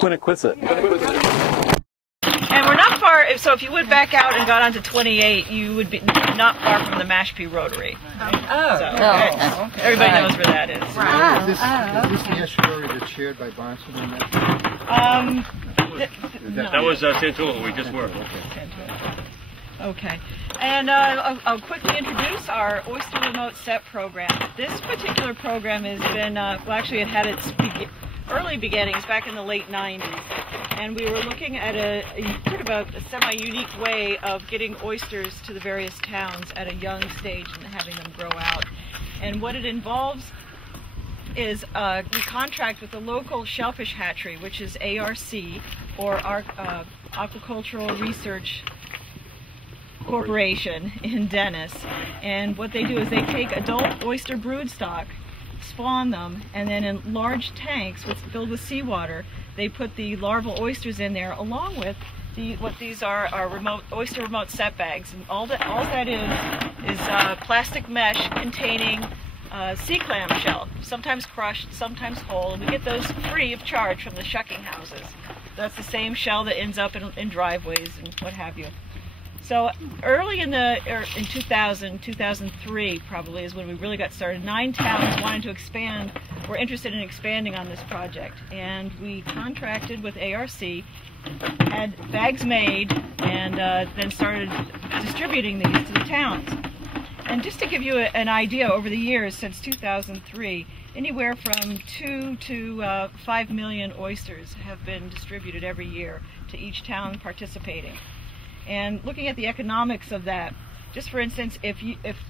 Quiniquisette. And we're not far, so if you would back out and got onto 28, you would be not far from the Mashpee Rotary. Everybody knows where that is. Is this the estuary that's shared by Barnstable? That was Tantua, we just were. Okay. And I'll quickly introduce our Oyster Remote Set program. This particular program has been, well, actually it had its early beginnings back in the late 90s. And we were looking at a sort of a semi-unique way of getting oysters to the various towns at a young stage and having them grow out. And what it involves is we contract with the local shellfish hatchery, which is ARC, or Aquacultural Research Corporation in Dennis. And what they do is they take adult oyster broodstock, spawn them, and then in large tanks filled with seawater, they put the larval oysters in there, along with what these are oyster remote set bags. And all that is plastic mesh containing sea clam shell, sometimes crushed, sometimes whole, and we get those free of charge from the shucking houses. That's the same shell that ends up in driveways and what have you. So early in 2003 probably is when we really got started. 9 towns wanted to expand, were interested in expanding on this project, and we contracted with ARC, had bags made, and then started distributing these to the towns. And just to give you an idea, over the years since 2003, anywhere from 2 to 5 million oysters have been distributed every year to each town participating. And looking at the economics of that, just for instance, if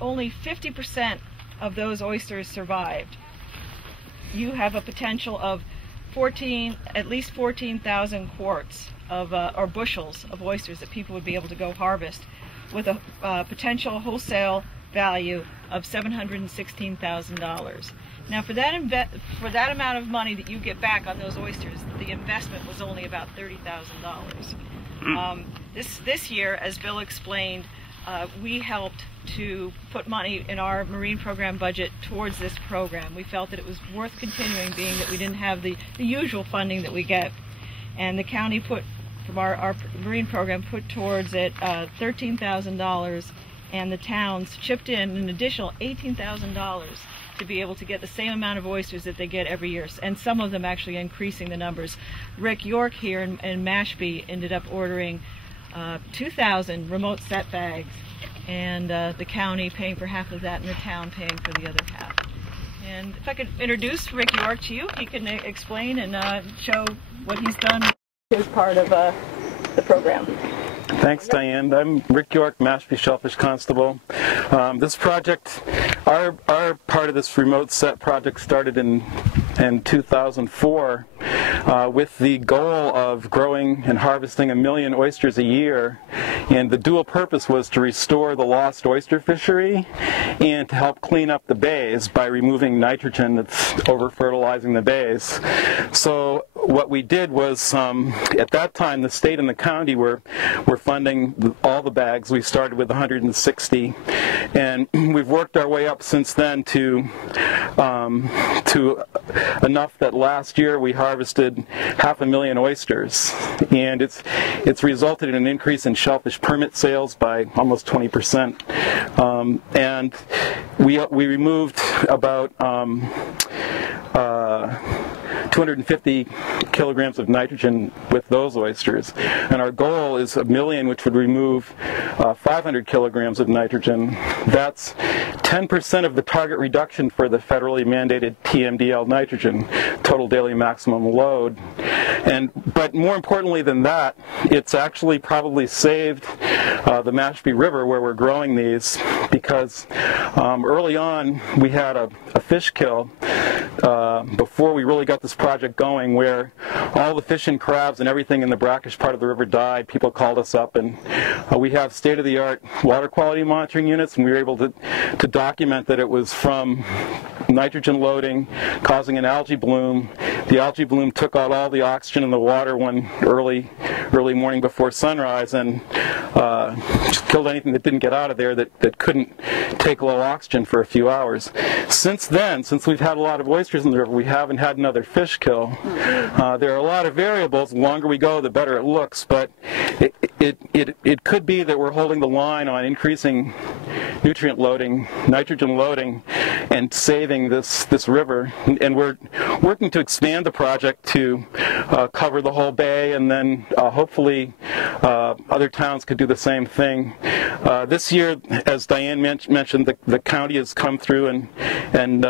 only 50% of those oysters survived, you have a potential of at least 14,000 quarts of or bushels of oysters that people would be able to go harvest, with a potential wholesale value of $716,000. Now, for that amount of money that you get back on those oysters, the investment was only about $30,000. This year, as Bill explained, we helped to put money in our marine program budget towards this program. We felt that it was worth continuing, being that we didn't have the usual funding that we get. And the county put, from our marine program, put towards it $13,000, and the towns chipped in an additional $18,000 to be able to get the same amount of oysters that they get every year, and some of them actually increasing the numbers. Rick York here in Mashpee ended up ordering 2,000 remote set bags, and the county paying for half of that and the town paying for the other half. And if I could introduce Rick York to you, he can explain and show what he's done as part of the program. Thanks, Diane. I'm Rick York, Mashpee Shellfish Constable. This project, our part of this remote set project started in 2004 with the goal of growing and harvesting 1 million oysters a year, and the dual purpose was to restore the lost oyster fishery and to help clean up the bays by removing nitrogen that's over-fertilizing the bays. So what we did was, at that time, the state and the county were funding all the bags. We started with 160, and we've worked our way up since then to enough that last year we harvested 500,000 oysters, and it's resulted in an increase in shellfish permit sales by almost 20%, and we removed about 250 kilograms of nitrogen with those oysters, and our goal is 1 million, which would remove 500 kilograms of nitrogen. That's 10% of the target reduction for the federally mandated TMDL nitrogen, total daily maximum load. But more importantly than that, it's actually probably saved the Mashpee River where we're growing these, because early on we had a fish kill before we really got this project going, where all the fish and crabs and everything in the brackish part of the river died. People called us up, and we have state-of-the-art water quality monitoring units, and we were able to document that it was from nitrogen loading causing an algae bloom. The algae bloom took out all the oxygen in the water one early morning before sunrise, and just killed anything that didn't get out of there that couldn't take low oxygen for a few hours. Since then, since we've had a lot of oysters oysters in the river, we haven't had another fish kill. There are a lot of variables. The longer we go, the better it looks, but it could be that we're holding the line on increasing nutrient loading, nitrogen loading, and saving this river. And we're working to expand the project to cover the whole bay, and then hopefully other towns could do the same thing. This year, as Diane mentioned, the county has come through and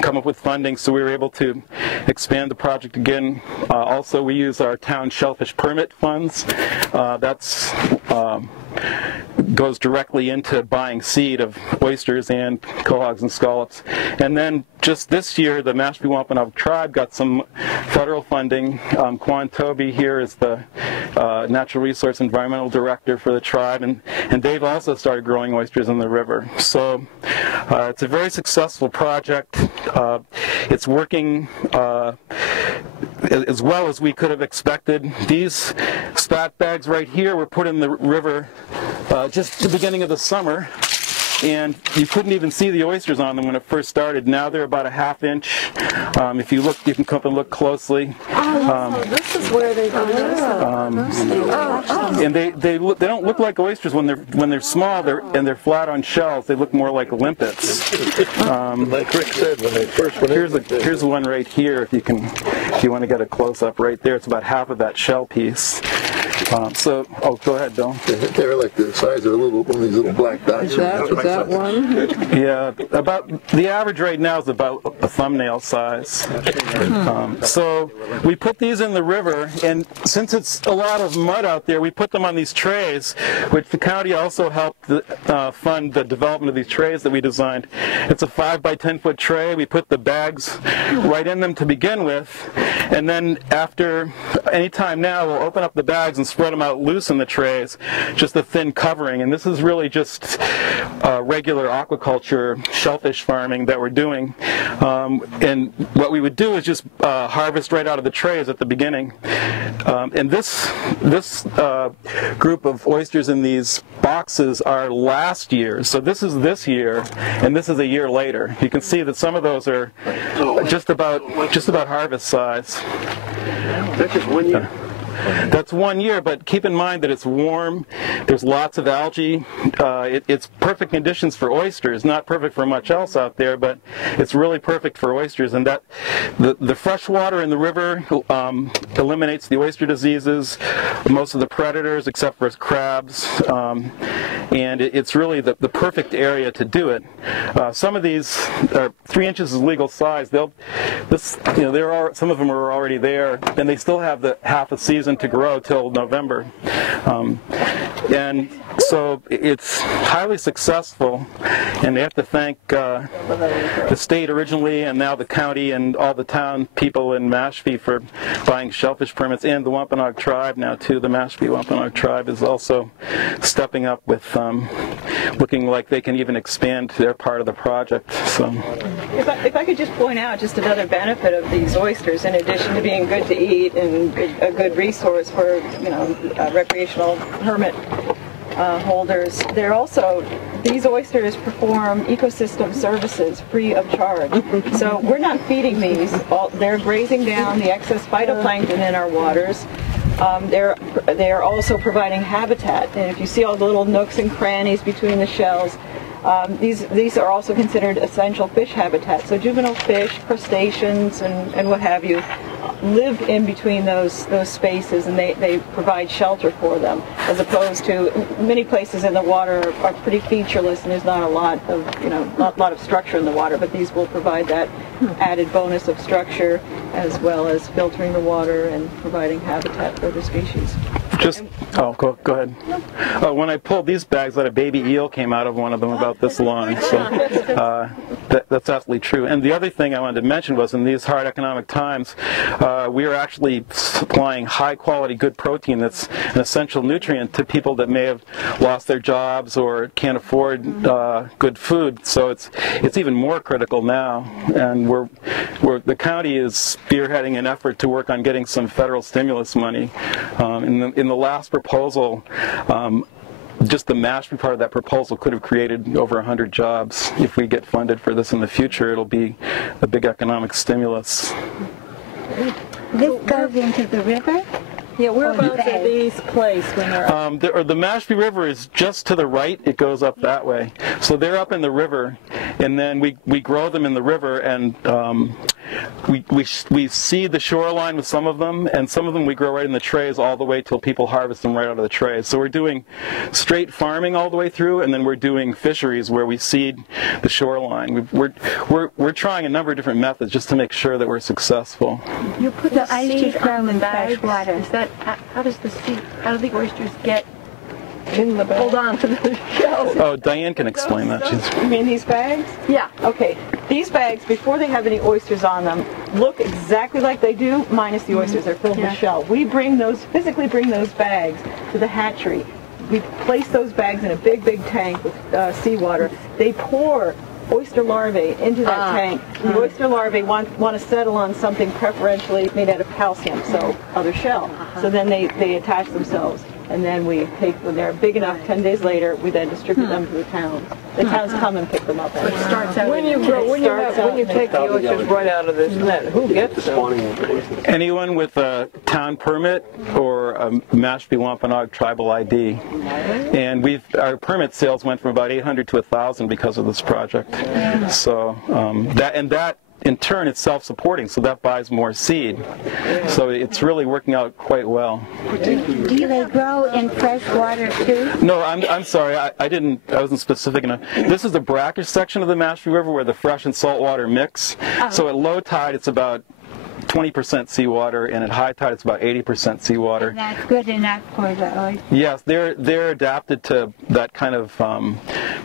come up with funding, so we were able to expand the project again. Also, we use our town shellfish permit funds. That's goes directly into buying seed of oysters and quahogs and scallops. And then just this year, the Mashpee Wampanoag tribe got some federal funding. Quan Toby here is the Natural Resource Environmental Director for the tribe, and they've also started growing oysters in the river. So it's a very successful project. It's working as well as we could have expected. These spat bags right here were put in the river just at the beginning of the summer, and you couldn't even see the oysters on them when it first started. Now they're about a ½ inch. If you look, you can come up and look closely. This is where they go. And they don't look like oysters when they're small. They're flat on shells. They look more like limpets. Like Rick said when they first went here's the one right here. If you want to get a close up right there, it's about half of that shell piece. Go ahead, Bill. They're like the size of one of these little black dots. Is that one? Yeah, about the average right now is about a thumbnail size. So we put these in the river, and since it's a lot of mud out there, we put them on these trays, which the county also helped fund the development of these trays that we designed. It's a 5 by 10 foot tray. We put the bags right in them to begin with, and then after any time now, we'll open up the bags and spread them out loose in the trays, just a thin covering. And this is really just regular aquaculture, shellfish farming that we're doing. And what we would do is just harvest right out of the trays at the beginning. And this group of oysters in these boxes are last year. So this is this year, and this is a year later. You can see that some of those are just about harvest size. That's just 1 year. That's 1 year, but keep in mind that it's warm, there's lots of algae, it's perfect conditions for oysters, not perfect for much else out there, but it's really perfect for oysters. And that the fresh water in the river eliminates the oyster diseases, most of the predators except for crabs, and it's really the perfect area to do it. Some of these are 3 inches is legal size. Some of them are already there, and they still have the half a season to grow till November. And so it's highly successful, and they have to thank the state originally, and now the county and all the town people in Mashpee for buying shellfish permits, and the Wampanoag tribe now too. The Mashpee Wampanoag tribe is also stepping up with looking like they can even expand their part of the project. So, if I could just point out just another benefit of these oysters, in addition to being good to eat and a good resource for recreational hermit holders, these oysters perform ecosystem services free of charge. So we're not feeding these. They're grazing down the excess phytoplankton in our waters. They're also providing habitat. And if you see all the little nooks and crannies between the shells, these are also considered essential fish habitat. So juvenile fish, crustaceans, and what have you live in between those spaces, and they provide shelter for them, as opposed to many places in the water are pretty featureless, and there's not a lot of structure in the water, but these will provide that added bonus of structure, as well as filtering the water and providing habitat for the species. Go ahead. When I pulled these bags, that a baby eel came out of one of them about this long. So that's absolutely true. And the other thing I wanted to mention was, in these hard economic times, we are actually supplying high-quality, good protein that's an essential nutrient to people that may have lost their jobs or can't afford good food. So it's even more critical now. And the county is spearheading an effort to work on getting some federal stimulus money. In the last proposal, just the Mashpee part of that proposal could have created over 100 jobs. If we get funded for this in the future, it'll be a big economic stimulus. This goes into the river? Yeah, whereabouts are these placed when they're The Mashpee River is just to the right. It goes up that way. So they're up in the river, and then we grow them in the river, and we seed the shoreline with some of them, and some of them we grow right in the trays all the way till people harvest them right out of the trays. So we're doing straight farming all the way through, and then we're doing fisheries where we seed the shoreline. We're trying a number of different methods just to make sure that we're successful. You put the oysters grow in fresh water. Is that, how does the seed, how do the oysters get in the bag? hold on to the shell? Oh, Diane can explain that. You mean these bags? Yeah. Okay, these bags, before they have any oysters on them, look exactly like they do, minus the oysters. They're filled with shell. We physically bring those bags to the hatchery. We place those bags in a big, big tank with seawater. They pour oyster larvae into that tank. The oyster larvae want to settle on something preferentially made out of calcium, so other shell. So then they attach themselves. And then we take, when they're big enough, 10 days later, we then distribute them to the towns. The towns come and pick them up. It starts out When you take the oysters right out of this net, who gets them? Anyone with a town permit or a Mashpee Wampanoag tribal ID. And our permit sales went from about 800 to 1,000 because of this project. So that in turn, it's self-supporting, so that buys more seed. So it's really working out quite well. Do they grow in fresh water too? No, I'm sorry, I wasn't specific enough. This is the brackish section of the Mashpee River where the fresh and salt water mix. So at low tide, it's about 20% seawater, and at high tide it's about 80% seawater. And that's good enough for the oyster. Yes, they're adapted to that kind of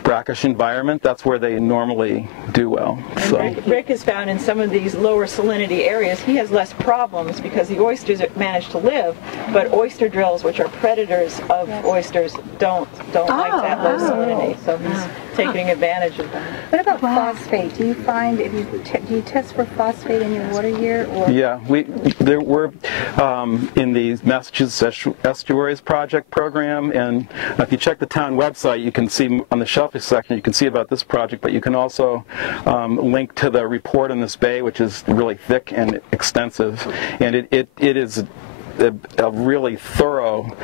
brackish environment. That's where they normally do well. So. Rick has found in some of these lower salinity areas, he has less problems because the oysters manage to live, but oyster drills, which are predators of oysters, don't like that low salinity. So he's taking advantage of that. What about phosphate? Do you find, do you test for phosphate in your water here? Or? Yeah, we're in the Massachusetts Estuaries Project program, and if you check the town website, you can see on the Shellfish section, you can see about this project, but you can also link to the report on this bay, which is really thick and extensive, and it is a really thorough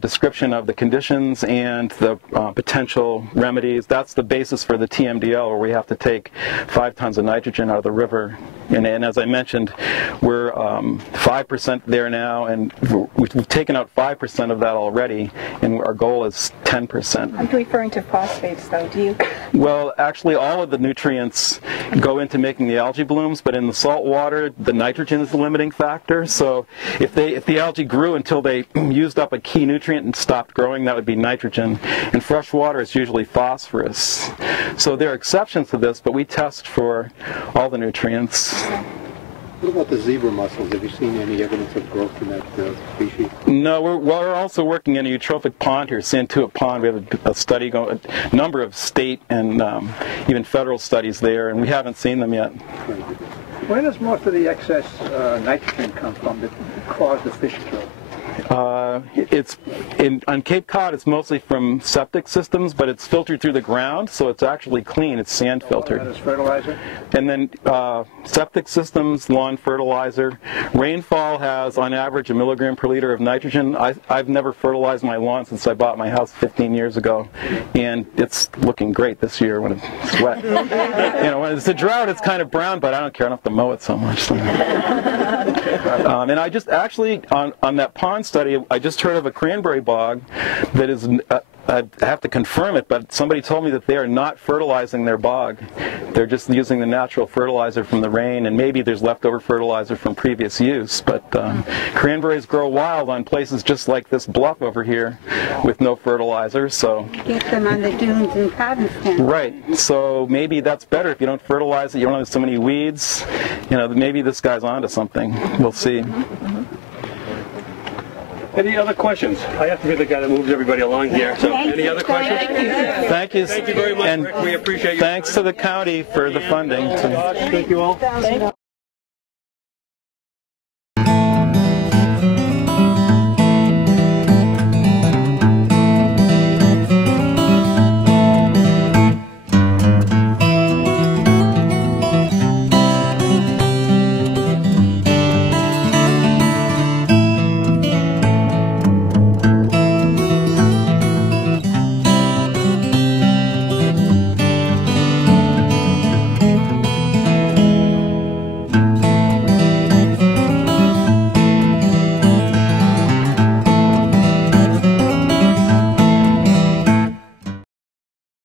description of the conditions and the potential remedies. That's the basis for the TMDL, where we have to take 5 tons of nitrogen out of the river. And as I mentioned, we're 5% there now, and we've taken out 5% of that already, and our goal is 10%. I'm referring to phosphates, though. Do you? Well, actually, all of the nutrients go into making the algae blooms, but in the salt water, the nitrogen is the limiting factor. So if the algae grew until they used up a key nutrient and stopped growing, that would be nitrogen. In fresh water, it's usually phosphorus. So there are exceptions to this, but we test for all the nutrients. What about the zebra mussels? Have you seen any evidence of growth in that species? No, we're also working in a eutrophic pond here, Santuit Pond. We have a study going, a number of state and even federal studies there, and we haven't seen them yet. Where does most of the excess nitrogen come from that caused the fish kill? On Cape Cod, it's mostly from septic systems, but it's filtered through the ground, so it's actually clean. It's sand filtered. That is fertilizer? And then septic systems, lawn fertilizer. Rainfall has, on average, 1 milligram per liter of nitrogen. I've never fertilized my lawn since I bought my house 15 years ago, and it's looking great this year when it's wet. When it's a drought, it's kind of brown, but I don't care. I don't have to mow it so much. And I just actually, on that pond study, I just heard of a cranberry bog that is, I have to confirm it, but somebody told me that they are not fertilizing their bog. They're just using the natural fertilizer from the rain, and maybe there's leftover fertilizer from previous use. But cranberries grow wild on places just like this bluff over here with no fertilizer. So Get them on the dunes in Provincetown. right. So maybe that's better if you don't fertilize it. You don't have so many weeds. Maybe this guy's onto something. We'll see. Any other questions? I have to be the guy that moves everybody along here. So, any other questions? Thank you. Thank you very much, And Rick. We appreciate you. thanks to the county for the funding. Thank you all.